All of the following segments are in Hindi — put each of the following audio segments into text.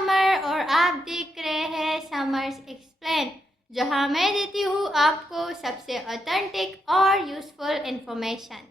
समर और आप देख रहे हैं समर्स एक्सप्लेन, जहां मैं देती हूँ आपको सबसे ऑथेंटिक और यूज़फुल इन्फॉर्मेशन।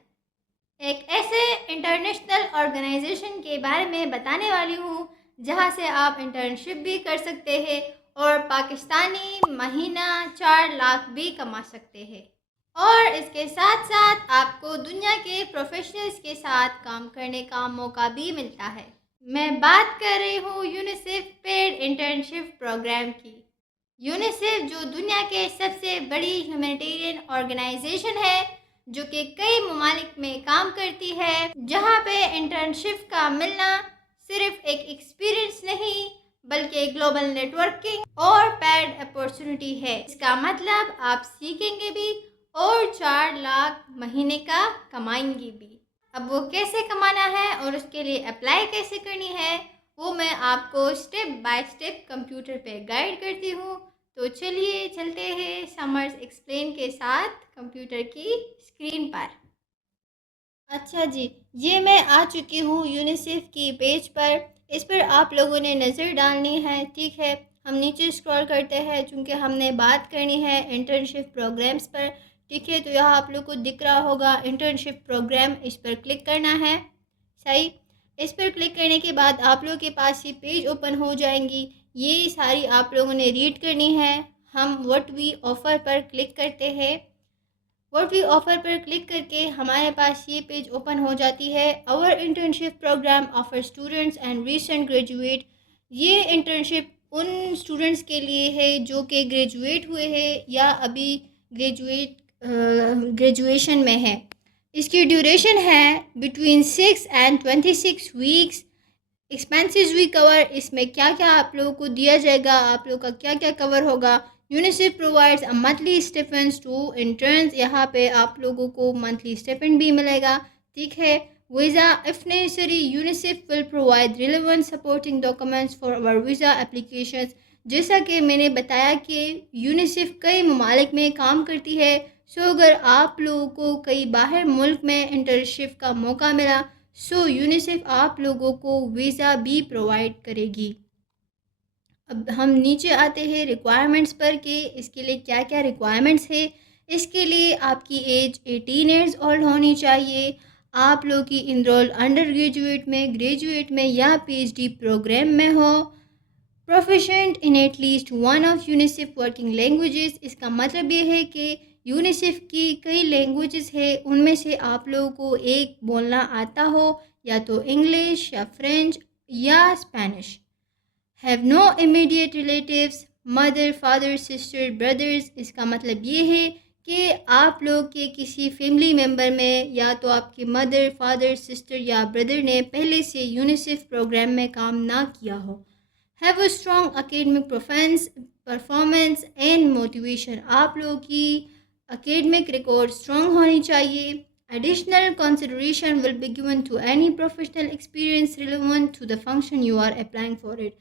एक ऐसे इंटरनेशनल ऑर्गेनाइजेशन के बारे में बताने वाली हूँ जहाँ से आप इंटर्नशिप भी कर सकते हैं और पाकिस्तानी महीना 4 लाख भी कमा सकते हैं। और इसके साथ साथ आपको दुनिया के प्रोफेशनल्स के साथ काम करने का मौका भी मिलता है। मैं बात कर रही हूँ यूनिसेफ पेड इंटर्नशिप प्रोग्राम की। यूनिसेफ जो दुनिया के सबसे बड़ी ह्यूमैनिटेरियन ऑर्गेनाइजेशन है, जो कि कई ममालिक में काम करती है, जहाँ पे इंटर्नशिप का मिलना सिर्फ एक एक्सपीरियंस नहीं बल्कि ग्लोबल नेटवर्किंग और पेड अपॉर्चुनिटी है। इसका मतलब आप सीखेंगे भी और 4 लाख महीने का कमाएंगे भी। अब वो कैसे कमाना है और उसके लिए अप्लाई कैसे करनी है, वो मैं आपको स्टेप बाय स्टेप कंप्यूटर पे गाइड करती हूँ। तो चलिए चलते हैं समर्स एक्सप्लेन के साथ कंप्यूटर की स्क्रीन पर। अच्छा जी, ये मैं आ चुकी हूँ यूनिसेफ की पेज पर। इस पर आप लोगों ने नज़र डालनी है, ठीक है। हम नीचे स्क्रॉल करते हैं चूँकि हमने बात करनी है इंटर्नशिप प्रोग्राम्स पर, ठीक है। तो यहाँ आप लोग को दिख रहा होगा इंटर्नशिप प्रोग्राम, इस पर क्लिक करना है। सही, इस पर क्लिक करने के बाद आप लोगों के पास ये पेज ओपन हो जाएंगी। ये सारी आप लोगों ने रीड करनी है। हम व्हाट वी ऑफ़र पर क्लिक करते हैं। व्हाट वी ऑफ़र पर क्लिक करके हमारे पास ये पेज ओपन हो जाती है। Our internship program offer students and recent graduate. ये इंटर्नशिप उन स्टूडेंट्स के लिए है जो कि ग्रेजुएट हुए हैं या अभी ग्रेजुएशन में है। इसकी ड्यूरेशन है बिटवीन 6 and 26 वीक्स। एक्सपेंसेस भी कवर, इसमें क्या क्या आप लोगों को दिया जाएगा, आप लोगों का क्या क्या कवर होगा। UNICEF provides a monthly stipends to interns. यहाँ पे आप लोगों को मंथली स्टिपेंड भी मिलेगा, ठीक है। Visa if necessary, UNICEF will provide relevant supporting documents for our visa applications. जैसा कि मैंने बताया कि यूनिसेफ कई ममालिक में काम करती है। सो अगर आप लोगों को कई बाहर मुल्क में इंटर्नशिप का मौका मिला, सो यूनिसेफ आप लोगों को वीज़ा भी प्रोवाइड करेगी। अब हम नीचे आते हैं रिक्वायरमेंट्स पर कि इसके लिए क्या क्या रिक्वायरमेंट्स है। इसके लिए आपकी एज 18 ईयर्स ओल्ड होनी चाहिए। आप लोग की इनरोल अंडर ग्रेजुएट में, ग्रेजुएट में या पीएचडी प्रोग्राम में हो। Proficient in at least one of UNICEF working languages. इसका मतलब ये है कि यूनिसेफ की कई लैंग्वेजेस है, उनमें से आप लोगों को एक बोलना आता हो, या तो इंग्लिश या फ्रेंच या Spanish. Have no immediate relatives, mother father sister brothers. इसका मतलब ये है कि आप लोग के किसी फैमिली मेम्बर में या तो आपके मदर फादर सिस्टर या ब्रदर ने पहले से यूनिसेफ प्रोग्राम में काम ना किया हो। Have a strong academic performance and motivation. आप लोगों की एकेडमिक रिकॉर्ड स्ट्रॉन्ग होनी चाहिए। Additional consideration will be given to any professional experience relevant to the function you are applying for it.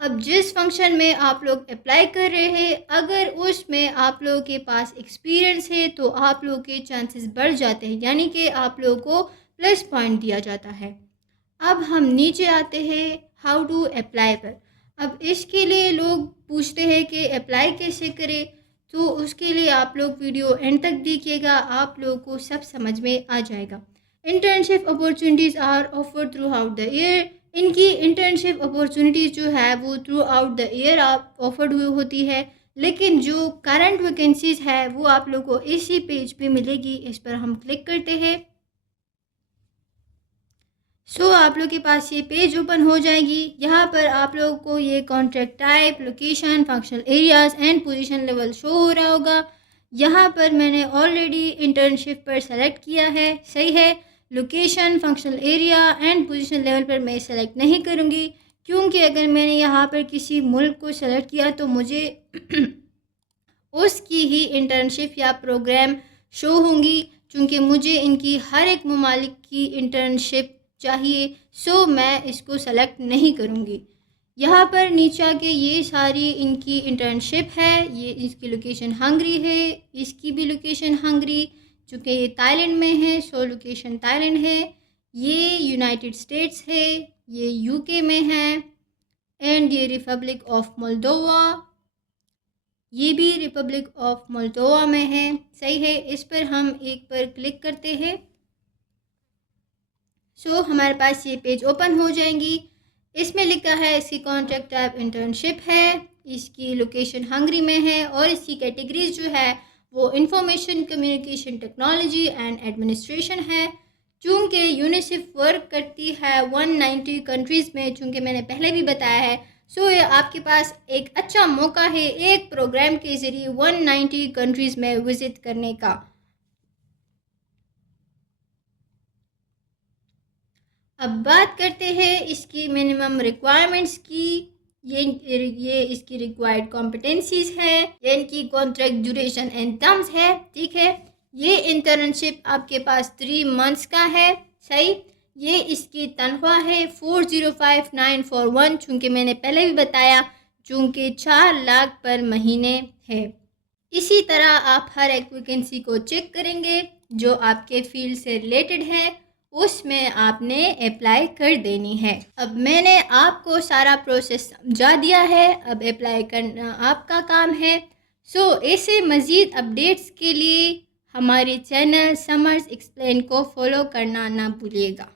अब जिस फंक्शन में आप लोग अप्लाई कर रहे हैं, अगर उसमें आप लोगों के पास एक्सपीरियंस है तो आप लोगों के चांसेस बढ़ जाते हैं, यानी कि आप लोगों को प्लस पॉइंट दिया जाता है। अब हम नीचे आते हैं हाउ टू अप्लाई पर। अब इसके लिए लोग पूछते हैं कि अप्लाई कैसे करें, तो उसके लिए आप लोग वीडियो एंड तक देखिएगा, आप लोगों को सब समझ में आ जाएगा। Internship opportunities are offer throughout the year. इनकी इंटर्नशिप अपॉर्चुनिटीज़ जो है वो थ्रू आउट द ईयर आप ऑफर्ड हुई होती है, लेकिन जो करंट वैकेंसीज़ है वो आप लोगों को इसी पेज पे मिलेगी। इस पर हम क्लिक करते हैं। आप लोग के पास ये पेज ओपन हो जाएगी। यहाँ पर आप लोगों को ये contract type, location, functional areas and position level show हो रहा होगा। यहाँ पर मैंने ऑलरेडी इंटर्नशिप पर सेलेक्ट किया है, सही है। Location, functional area and position level पर मैं सेलेक्ट नहीं करूँगी, क्योंकि अगर मैंने यहाँ पर किसी मुल्क को सेलेक्ट किया तो मुझे उसकी ही इंटर्नशिप या प्रोग्राम शो होंगी, क्योंकि मुझे इनकी हर एक ममालिक की इंटर्नशिप चाहिए। मैं इसको सेलेक्ट नहीं करूँगी। यहाँ पर नीचे आके ये सारी इनकी इंटर्नशिप है। ये इसकी लोकेशन हंगरी है, इसकी भी लोकेशन हंगरी, चूँकि ये थाईलैंड में है लोकेशन थाईलैंड है। ये यूनाइटेड स्टेट्स है, ये यूके में है, एंड ये रिपब्लिक ऑफ मोल्दोवा, ये भी रिपब्लिक ऑफ मोल्दोवा में है। सही है, इस पर हम एक पर क्लिक करते हैं। सो हमारे पास ये पेज ओपन हो जाएंगी। इसमें लिखा है इसकी कॉन्ट्रैक्ट टाइप इंटर्नशिप है, इसकी लोकेशन हंगरी में है और इसकी कैटेगरीज जो है वो information communication technology and administration है। चूँकि यूनिसेफ वर्क करती है 190 कंट्रीज़ में, चूँकि मैंने पहले भी बताया है, सो ये आपके पास एक अच्छा मौका है एक प्रोग्राम के ज़रिए 190 कंट्रीज़ में विज़िट करने का। अब बात करते हैं इसकी मिनिमम रिक्वायरमेंट्स की। ये इसकी रिक्वायर्ड कॉम्पिटेंसीज है, ये इनकी कॉन्ट्रैक्ट ड्यूरेशन एंड टर्म्स है। ठीक है, ये इंटर्नशिप आपके पास 3 मंथ्स का है। सही, ये इसकी तनख्वाह है 405941, चूँकि मैंने पहले भी बताया चूँकि 4 लाख पर महीने है। इसी तरह आप हर एक वैकेंसी को चेक करेंगे जो आपके फील्ड से रिलेटेड है, उसमें आपने अप्लाई कर देनी है। अब मैंने आपको सारा प्रोसेस समझा दिया है, अब अप्लाई करना आपका काम है। सो ऐसे मज़ीद अपडेट्स के लिए हमारे चैनल समर्स एक्सप्लेन को फॉलो करना ना भूलिएगा।